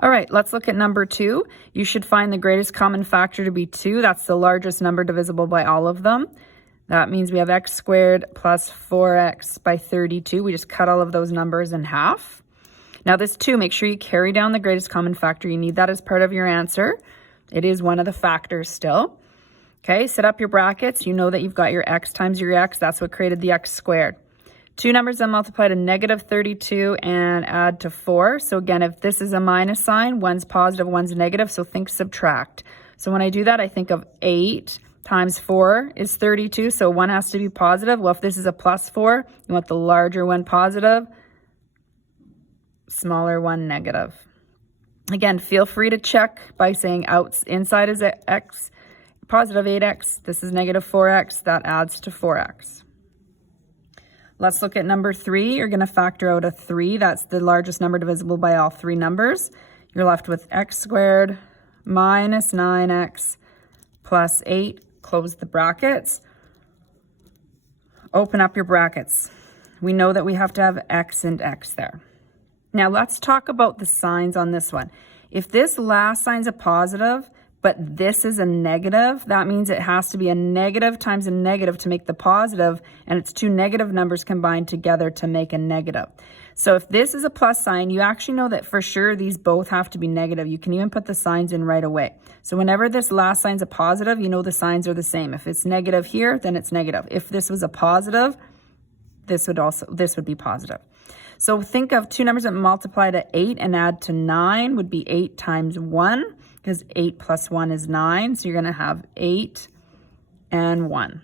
All right, let's look at number 2. You should find the greatest common factor to be 2. That's the largest number divisible by all of them. That means we have x squared plus 4x by 32. We just cut all of those numbers in half. Now this 2, make sure you carry down the greatest common factor. You need that as part of your answer. It is one of the factors still. Okay, set up your brackets. You know that you've got your x times your x. That's what created the x squared. 2 numbers that multiply to negative 32 and add to 4. So again, if this is a minus sign, one's positive, one's negative, so think subtract. So when I do that, I think of 8 times 4 is 32, so one has to be positive. Well, if this is a plus 4, you want the larger one positive, smaller one negative. Again, feel free to check by saying inside is x, positive 8x, this is negative 4x, that adds to 4x. Let's look at number 3. You're going to factor out a 3. That's the largest number divisible by all 3 numbers. You're left with x squared minus 9x plus 8. Close the brackets. Open up your brackets. We know that we have to have x and x there. Now let's talk about the signs on this one. If this last sign's a positive, but this is a negative, that means it has to be a negative times a negative to make the positive, and it's 2 negative numbers combined together to make a negative. So if this is a plus sign, you actually know that for sure these both have to be negative. You can even put the signs in right away. So whenever this last sign's a positive, you know the signs are the same. If it's negative here, then it's negative. If this was a positive, this would be positive. So think of 2 numbers that multiply to 8 and add to 9 would be 8 times 1, because 8 plus 1 is 9. So you're going to have 8 and 1.